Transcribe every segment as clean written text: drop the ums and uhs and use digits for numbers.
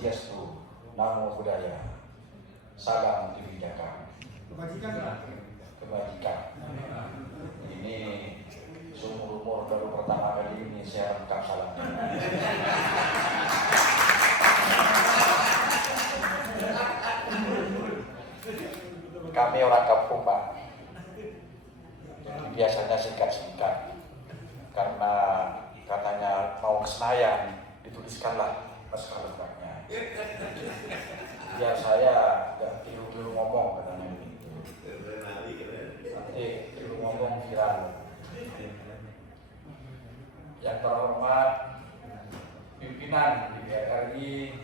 Swastiastu, Namo Buddhaya, salam kebijakan, kebajikan. Ini seumur umur baru pertama kali ini saya rekam salam. Kami orang kampung Pak, jadi biasanya singkat-singkat, karena katanya mau ke Senayan, dituliskanlah naskah lengkapnya. Ya saya nggak tiru ngomong katanya ini. Nanti tiru ngomong viral. Yang terhormat pimpinan DPR RI,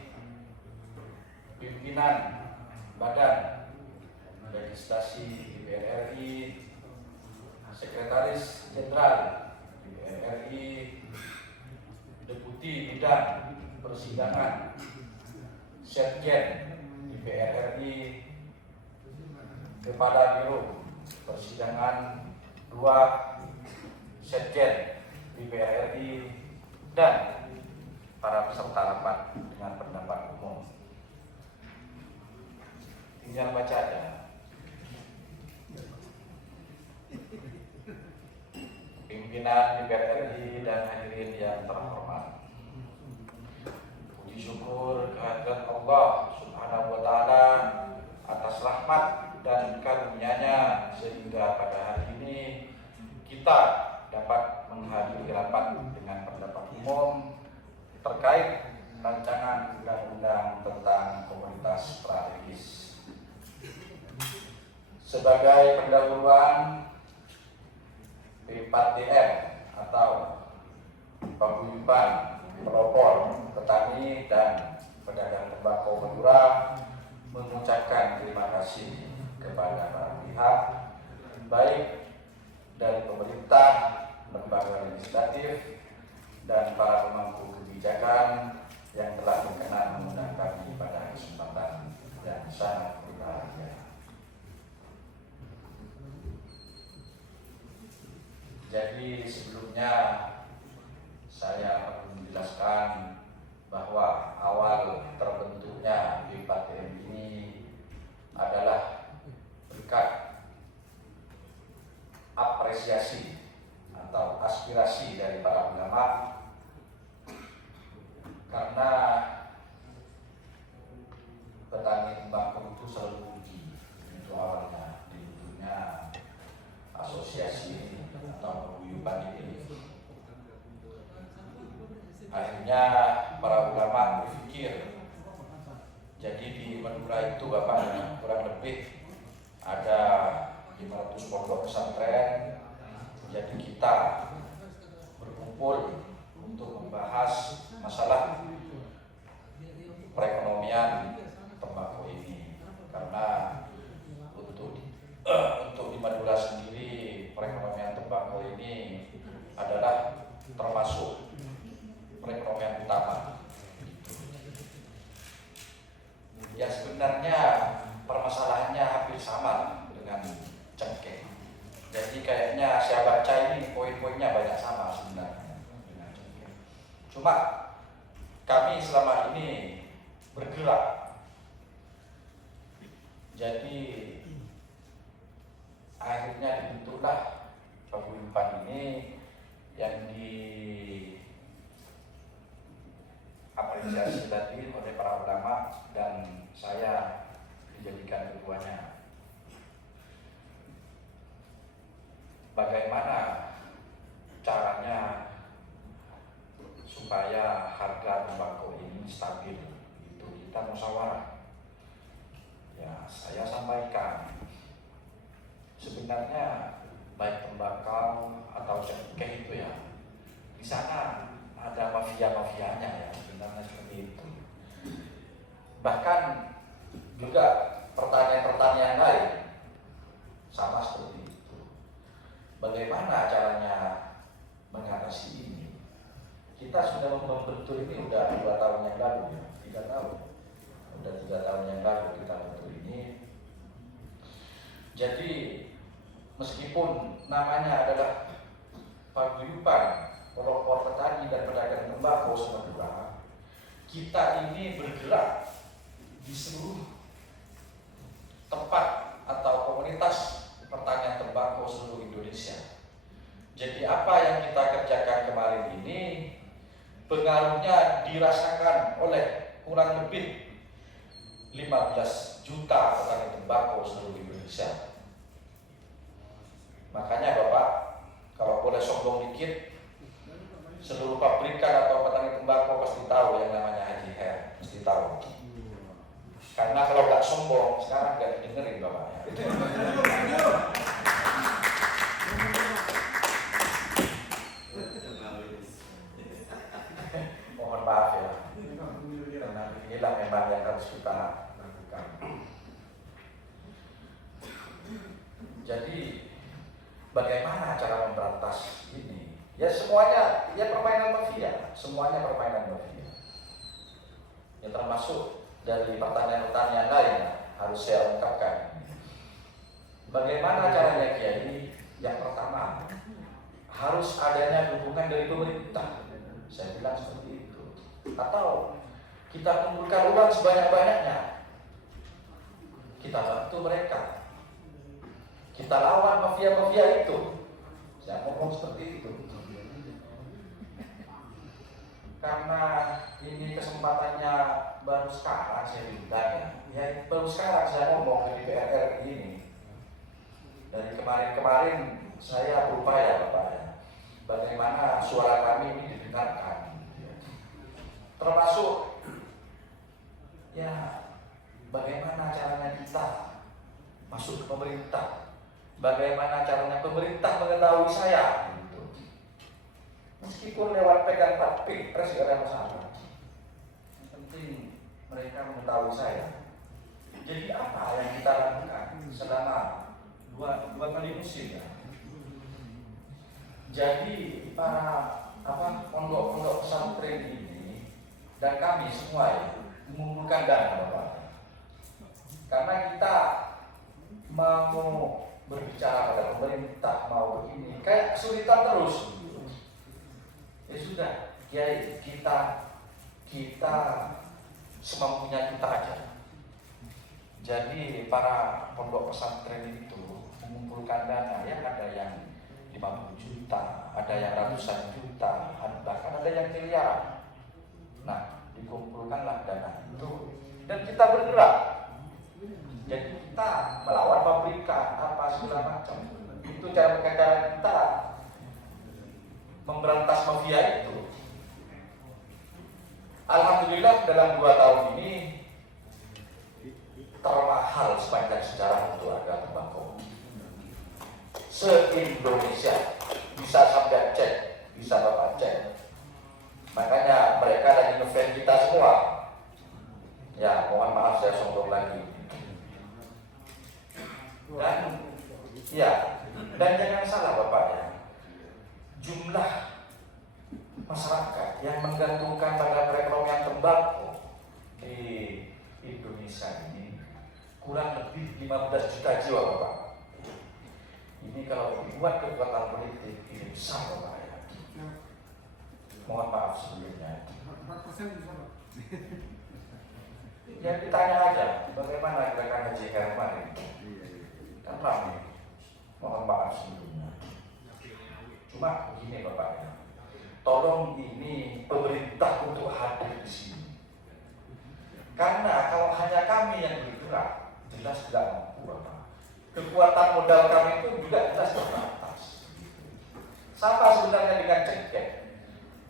pimpinan Badan Legislasi DPR RI, Sekretaris Jenderal DPR RI, Deputi Bidang Persidangan Setjen DPR RI, Kepala Biro Persidangan 2 Setjen DPR RI, dan para peserta rapat dengan pendapat umum. Tinggal baca aja. Pimpinan DPR RI dan hadirin yang terhormat, puji syukur kehadirat Allah Subhanahu wa Ta'ala atas rahmat dan karunia-Nya sehingga pada hari ini kita dapat menghadiri rapat dengan pendapat umum terkait rancangan undang-undang tentang komoditas strategis. Sebagai pendahuluan, P4TM atau Paguyuban Pelopor Petani dan Pedagang Tembakau Madura mengucapkan terima kasih kepada para pihak, baik dari pemerintah, lembaga legislatif, dan para pemangku kebijakan yang telah berkenan mengundang kami pada kesempatan yang sangat berbahagia. Jadi sebelumnya saya perlu menjelaskan bahwa awal terbentuknya P4TM ini adalah berkat apresiasi atau aspirasi dari para ulama, karena petani tembakau itu selalu rugi. Itu awalnya dibentuknya asosiasi atau paguyuban ini. Akhirnya para ulama berpikir, jadi di Madura itu Bapak kurang lebih ada 500 pondok pesantren. Jadi kita berkumpul untuk membahas masalah perekonomian tembakau ini, karena untuk di Madura sendiri perekonomian tembakau ini adalah termasuk perekonomian utama. Ya sebenarnya permasalahannya hampir sama dengan cengkeh. Jadi kayaknya saya baca ini poin-poinnya banyak sama sebenarnya dengan cengkeh. Cuma kami selama ini bergerak. Jadi akhirnya dibentuklah paguyuban ini yang diapresiasi tadi oleh para ulama dan saya dijadikan ketuanya. Bagaimana caranya supaya harga tembakau ini stabil? Itu kita musyawarah. Ya, saya sampaikan sebenarnya baik tembakau atau cengkeh itu ya, di sana ada mafia-mafianya ya, sebenarnya seperti itu. Bahkan juga pertanyaan-pertanyaan lain sama seperti itu. Bagaimana caranya mengatasi ini? Kita sudah membentuk ini udah 2 tahun yang lalu ya, 3 tahun. Udah 3 tahun yang lalu kita bentuk ini. Jadi meskipun namanya adalah paguyuban pelopor petani dan pedagang tembakau Madura, kita ini bergerak di seluruh tempat atau komunitas pertanian tembakau seluruh Indonesia. Jadi apa yang kita kerjakan kemarin ini pengaruhnya dirasakan oleh kurang lebih 15 juta petani tembakau seluruh Indonesia. Makanya Bapak, kalau boleh sombong dikit, seluruh pabrikan atau petani tembakau pasti tahu yang namanya Haji Her, pasti tahu. Karena kalau nggak sombong, sekarang nggak didengerin Bapak. Mohon maaf ya, karena inilah memang yang harus kita lakukan. Jadi bagaimana cara memberantas ini? Ya semuanya, ya permainan mafia, semuanya permainan mafia. Ya termasuk dari pertanyaan-pertanyaan lain harus saya ungkapkan. Bagaimana caranya Kiai? Yang pertama, harus adanya dukungan dari pemerintah. Saya bilang seperti itu. Atau kita kumpulkan uang sebanyak-banyaknya, kita bantu mereka, kita lawan mafia-mafia itu. Saya ngomong seperti itu karena ini kesempatannya baru sekarang saya bilang ya baru sekarang saya ngomong ke DPR RI ini. Dari kemarin-kemarin saya berupaya Bapak ya, bagaimana suara kami ini didengarkan, termasuk ya bagaimana caranya kita masuk ke pemerintah, bagaimana caranya pemerintah mengetahui saya gitu. Meskipun lewat pegang pilpres gak ada masalah, yang penting mereka mengetahui saya. Jadi apa yang kita lakukan selama dua kali musim ya? Jadi para pondok-pondok pesantren ini dan kami semua ya, mengumpulkan dana Bapak, karena kita mau berbicara pada pemerintah, mau begini kayak kesulitan terus. Ya sudah, Kiai, kita semampunya kita aja. Jadi para pondok pesantren itu mengumpulkan dana, ya ada yang 50 juta, ada yang ratusan juta, bahkan ada yang miliaran. Nah, dikumpulkanlah dana itu dan kita bergerak. Jadi kita melawan pabrikan apa segala macam. Itu cara kita memberantas mafia itu. Alhamdulillah dalam 2 tahun ini termahal sepanjang sejarah untuk harga tembakau se-Indonesia. Bisa sampai cek, bisa Bapak cek. Makanya mereka lagi ngefans kita semua. Ya mohon maaf saya sombong lagi. Dan jangan salah Bapak ya, jumlah masyarakat yang menggantungkan pada perekonomian tembakau di Indonesia ini kurang lebih 15 juta jiwa Bapak. Ini kalau dibuat kekuatan politik ini besar Bapak ya. Mohon maaf sebelumnya. Ya ditanya aja bagaimana gerakan Haji Her kemarin. Kan ramai. Mohon maaf sebelumnya. Cuma begini Bapak ya, tolong ini pemerintah untuk hadir di sini. Karena kalau hanya kami yang bergerak, jelas tidak mampu Bapak. Kekuatan modal kami itu juga jelas terbatas. Sama sebenarnya dengan cengkeh.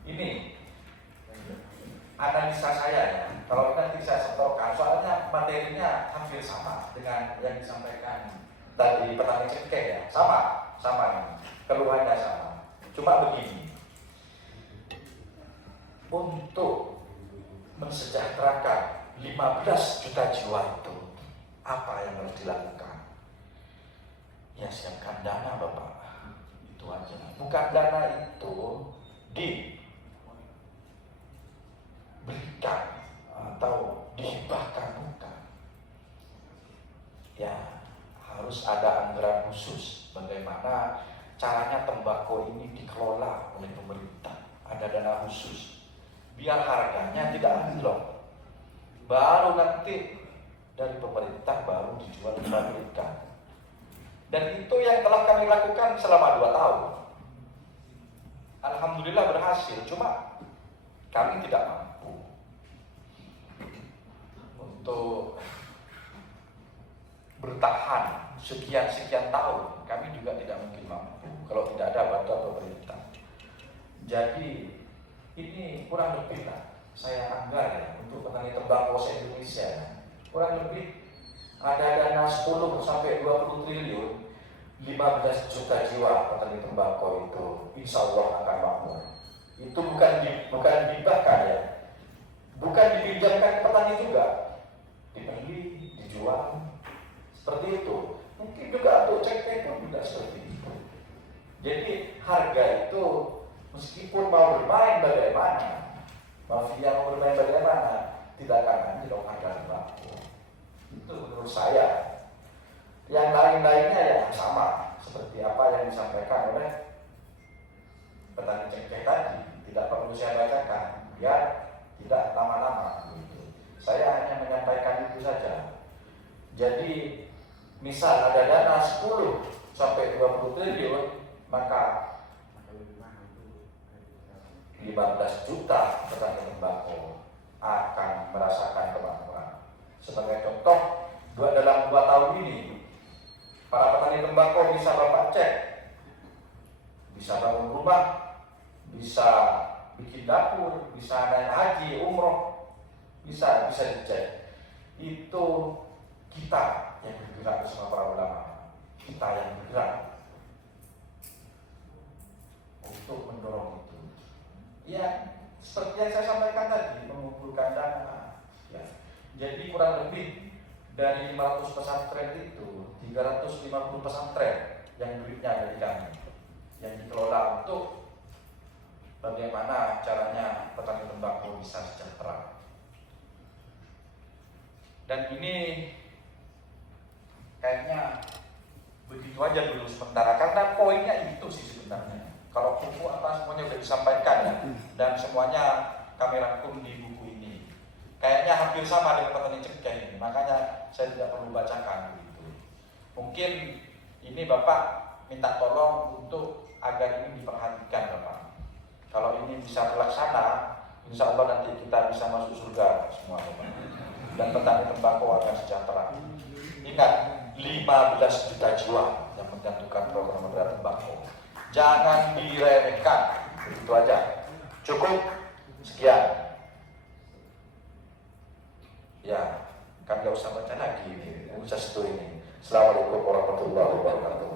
Ini analisa saya ya. Kalau nanti saya setorkan, soalnya materinya hampir sama dengan yang disampaikan tadi petani cengkeh ya. Sama ini. Keluhannya sama. Cuma begini, untuk mensejahterakan 15 juta jiwa itu, apa yang harus dilakukan? Ya siapkan dana Bapak, itu aja. Bukan dana itu diberikan atau dihibahkan, bukan. Ya harus ada anggaran khusus bagaimana caranya tembakau ini dikelola oleh pemerintah. Ada dana khusus biar harganya tidak anjlok. Baru nanti dari pemerintah baru dijual ke pabrikan. Dan itu yang telah kami lakukan selama 2 tahun. Alhamdulillah berhasil, cuma kami tidak mampu untuk bertahan sekian tahun. Kami juga tidak mungkin mampu kalau tidak ada bantuan pemerintah. Jadi ini kurang lebih lah saya anggar ya, untuk petani tembakau se-Indonesia kurang lebih ada dana 10 sampai 20 triliun, 15 juta jiwa petani tembakau itu insya Allah akan makmur. Itu bukan dibahkan ya, bukan dipinjamkan ke petani juga, dibeli, dijual, seperti itu. Mungkin juga untuk cek pun juga seperti itu. Jadi harga itu meskipun mau bermain bagaimana, mafia mau bermain bagaimana, tidak akan anjlok harga tembakau. Itu menurut saya. Yang lain-lainnya ya sama seperti apa yang disampaikan oleh petani cengkeh tadi. Tidak perlu saya bacakan, biar tidak lama-lama. Saya hanya menyampaikan itu saja. Jadi misal ada dana 10 sampai 20 triliun, maka 15 juta petani tembakau akan merasakan kemakmuran. Sebagai contoh, dalam 2 tahun ini para petani tembakau bisa Bapak cek, bisa bangun rumah, bisa bikin dapur, bisa naik haji, umroh, bisa dicek. Itu kita yang bergerak bersama para ulama, kita yang bergerak untuk mendorong itu. Ya, seperti yang saya sampaikan tadi, mengumpulkan dana. Ya. Jadi kurang lebih dari 500 pesantren itu, 350 pesantren yang duitnya dari kami, yang dikelola untuk bagaimana caranya petani tembakau bisa sejahtera. Dan ini kayaknya begitu aja dulu sementara, karena poinnya itu sih sebenarnya. Kalau buku apa semuanya sudah disampaikan ya, dan semuanya kami rangkum di buku ini. Kayaknya hampir sama dengan petani cengkeh ini, makanya saya tidak perlu bacakan begitu. Mungkin ini Bapak minta tolong untuk agar ini diperhatikan Bapak. Kalau ini bisa terlaksana, insya Allah nanti kita bisa masuk surga semua Bapak. Dan petani tembakau akan sejahtera. Ingat, 15 juta jiwa yang menggantungkan program modal tembakau. Jangan diremehkan, begitu aja. Cukup, sekian. Ya, kan gak usah baca lagi ini, usah situ ini. Assalamualaikum warahmatullahi wabarakatuh.